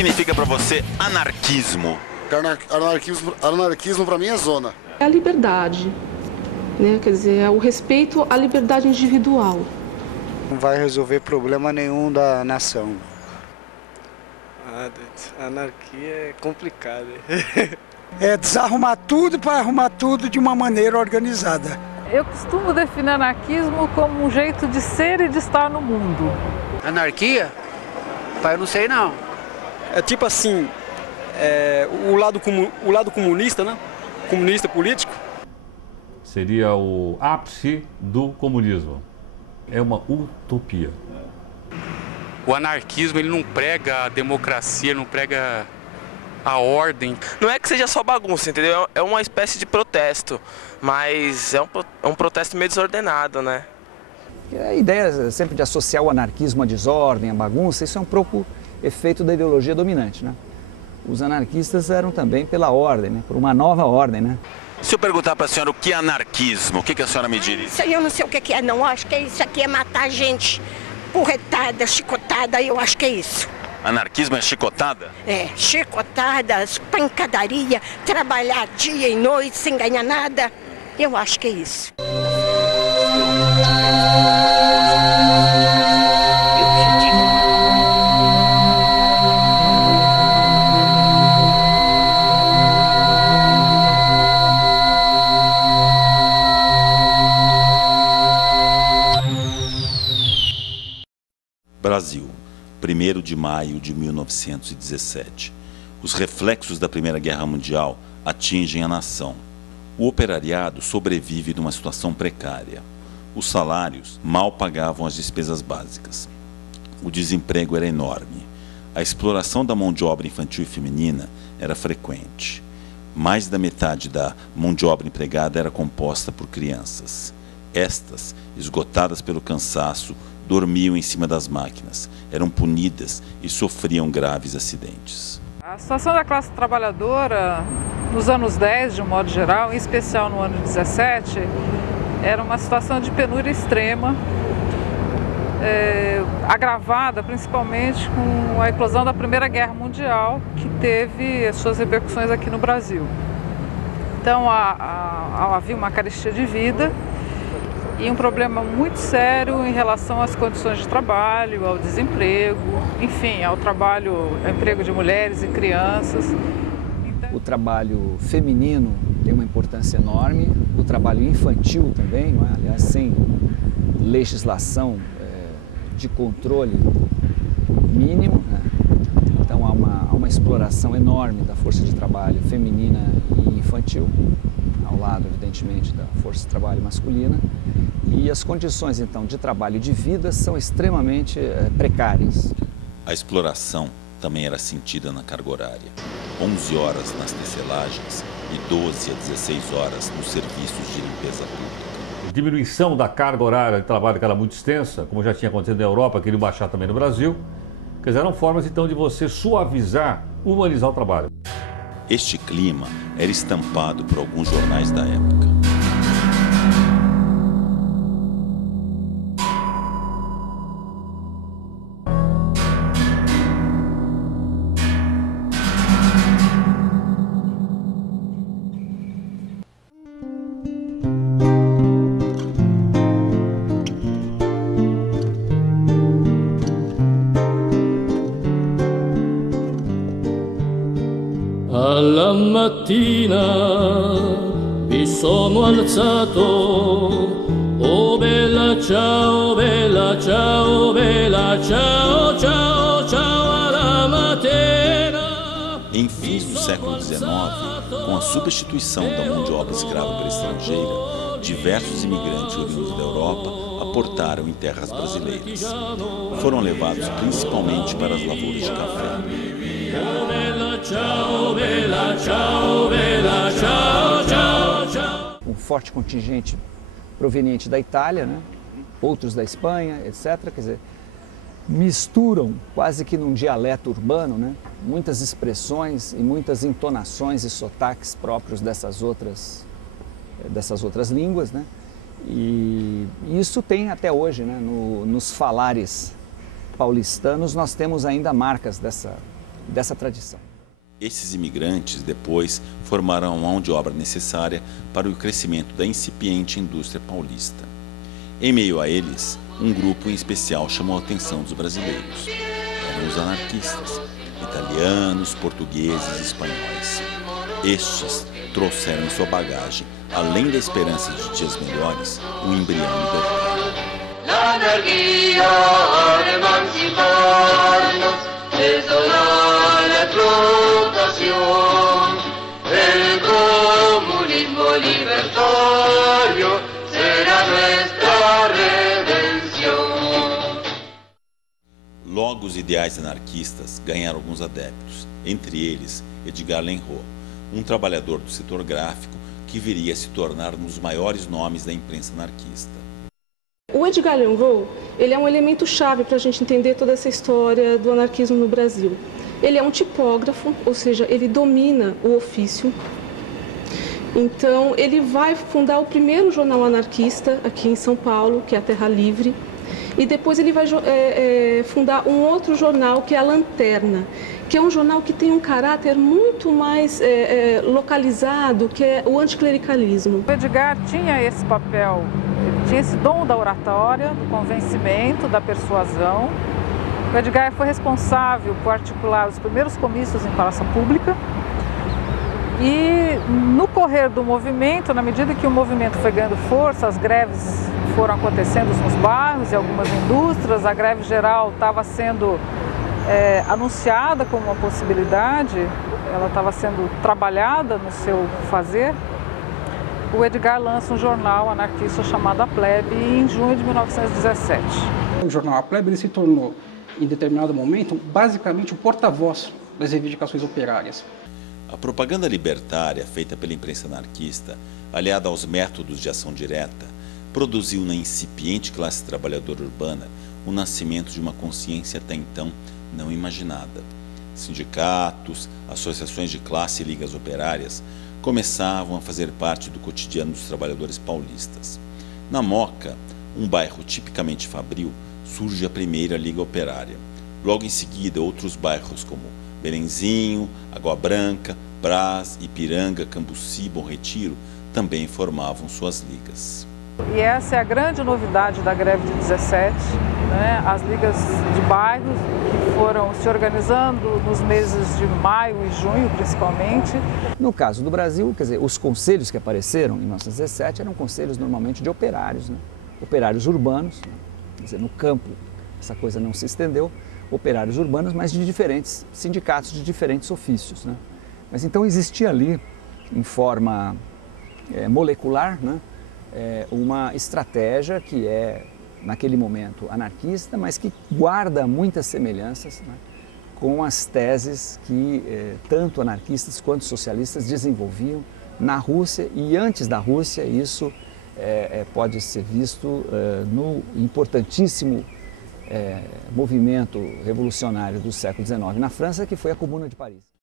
significa para você anarquismo? Anarquismo para mim é zona. É a liberdade, né? Quer dizer, é o respeito à liberdade individual. Não vai resolver problema nenhum da nação. Anarquia é complicado. É desarrumar tudo para arrumar tudo de uma maneira organizada. Eu costumo definir anarquismo como um jeito de ser e de estar no mundo. Anarquia? Pai, eu não sei não. É tipo assim, o lado comunista, né? Comunista político. Seria o ápice do comunismo. É uma utopia. O anarquismo, ele não prega a democracia, não prega a ordem. Não é que seja só bagunça, entendeu? É uma espécie de protesto, mas é um protesto meio desordenado, né? A ideia sempre de associar o anarquismo à desordem, à bagunça, isso é um pouco efeito da ideologia dominante, né? Os anarquistas eram também pela ordem, né? Por uma nova ordem, né? Se eu perguntar para a senhora o que é anarquismo, o que a senhora me diria? Isso aí eu não sei o que é, não. Acho que isso aqui é matar gente, porretada, chicotada, eu acho que é isso. Anarquismo é chicotada? É, chicotadas, pancadaria, trabalhar dia e noite sem ganhar nada. Eu acho que é isso. Brasil, 1º de maio de 1917. Os reflexos da Primeira Guerra Mundial atingem a nação. O operariado sobrevive numa situação precária. Os salários mal pagavam as despesas básicas. O desemprego era enorme. A exploração da mão de obra infantil e feminina era frequente. Mais da metade da mão de obra empregada era composta por crianças. Estas, esgotadas pelo cansaço, dormiam em cima das máquinas, eram punidas e sofriam graves acidentes. A situação da classe trabalhadora, nos anos 10, de um modo geral, em especial no ano 17, era uma situação de penúria extrema, agravada principalmente com a eclosão da Primeira Guerra Mundial, que teve as suas repercussões aqui no Brasil. Então havia uma carestia de vida e um problema muito sério em relação às condições de trabalho, ao desemprego, enfim, ao emprego de mulheres e crianças. O trabalho feminino tem uma importância enorme, o trabalho infantil também, não é? Aliás, sem legislação de controle mínimo, né? Então há uma exploração enorme da força de trabalho feminina e infantil, ao lado, evidentemente, da força de trabalho masculina. E as condições, então, de trabalho e de vida são extremamente precárias. A exploração também era sentida na carga horária. 11 horas nas tecelagens e 12 a 16 horas nos serviços de limpeza pública. Diminuição da carga horária de trabalho, que era muito extensa, como já tinha acontecido na Europa, queria baixar também no Brasil. Quer dizer, eram formas, então, de você suavizar, humanizar o trabalho. Este clima era estampado por alguns jornais da época. Alla mattina mi sono alzato, oh bella ciao, ciao, ciao, ciao alla mattina. Em fins do século XIX, com a substituição da mão de obra escrava pela estrangeira, diversos imigrantes oriundos da Europa aportaram em terras brasileiras. Foram levados principalmente para as lavouras de café. Um forte contingente proveniente da Itália, né? Outros da Espanha, etc. Quer dizer, misturam quase que num dialeto urbano, né? Muitas expressões e muitas entonações e sotaques próprios dessas outras línguas, né? E isso tem até hoje, né? Nos falares paulistanos nós temos ainda marcas dessa tradição. Esses imigrantes depois formaram a mão de obra necessária para o crescimento da incipiente indústria paulista. Em meio a eles, um grupo em especial chamou a atenção dos brasileiros. Eram os anarquistas, italianos, portugueses e espanhóis. Estes trouxeram em sua bagagem, além da esperança de dias melhores, um embrião libertário. L'anarchia emanciparnos, desolar la explotación, el comunismo libertario será nuestra redención. Logo, os ideais anarquistas ganharam alguns adeptos, entre eles Edgar Lenroux, um trabalhador do setor gráfico que viria a se tornar um dos maiores nomes da imprensa anarquista. O Edgar Lenroux, ele é um elemento chave para a gente entender toda essa história do anarquismo no Brasil. Ele é um tipógrafo, ou seja, ele domina o ofício. Então, ele vai fundar o primeiro jornal anarquista aqui em São Paulo, que é a Terra Livre. E depois ele vai fundar um outro jornal, que é a Lanterna, que é um jornal que tem um caráter muito mais localizado, que é o anticlericalismo. O Edgar tinha esse papel, ele tinha esse dom da oratória, do convencimento, da persuasão. O Edgar foi responsável por articular os primeiros comícios em praça pública. E no correr do movimento, na medida que o movimento foi ganhando força, as greves foram acontecendo nos bairros e algumas indústrias, a greve geral estava sendo anunciada como uma possibilidade, ela estava sendo trabalhada no seu fazer. O Edgar lança um jornal anarquista chamado A Plebe em junho de 1917. O jornal A Plebe ele se tornou, em determinado momento, basicamente o porta-voz das reivindicações operárias. A propaganda libertária feita pela imprensa anarquista, aliada aos métodos de ação direta, produziu na incipiente classe trabalhadora urbana o nascimento de uma consciência até então não imaginada. Sindicatos, associações de classe e ligas operárias começavam a fazer parte do cotidiano dos trabalhadores paulistas. Na Moca, um bairro tipicamente fabril, surge a primeira liga operária. Logo em seguida, outros bairros como Belenzinho, Água Branca, Brás, Ipiranga, Cambuci, Bom Retiro também formavam suas ligas. E essa é a grande novidade da greve de 17, né? As ligas de bairros que foram se organizando nos meses de maio e junho, principalmente. No caso do Brasil, quer dizer, os conselhos que apareceram em 1917 eram conselhos normalmente de operários, né? Operários urbanos, né? Quer dizer, no campo essa coisa não se estendeu, operários urbanos, mas de diferentes sindicatos, de diferentes ofícios, né? Mas então existia ali, em forma molecular, né? Uma estratégia que é, naquele momento, anarquista, mas que guarda muitas semelhanças, né, com as teses que tanto anarquistas quanto socialistas desenvolviam na Rússia, e antes da Rússia isso pode ser visto no importantíssimo movimento revolucionário do século XIX na França, que foi a Comuna de Paris.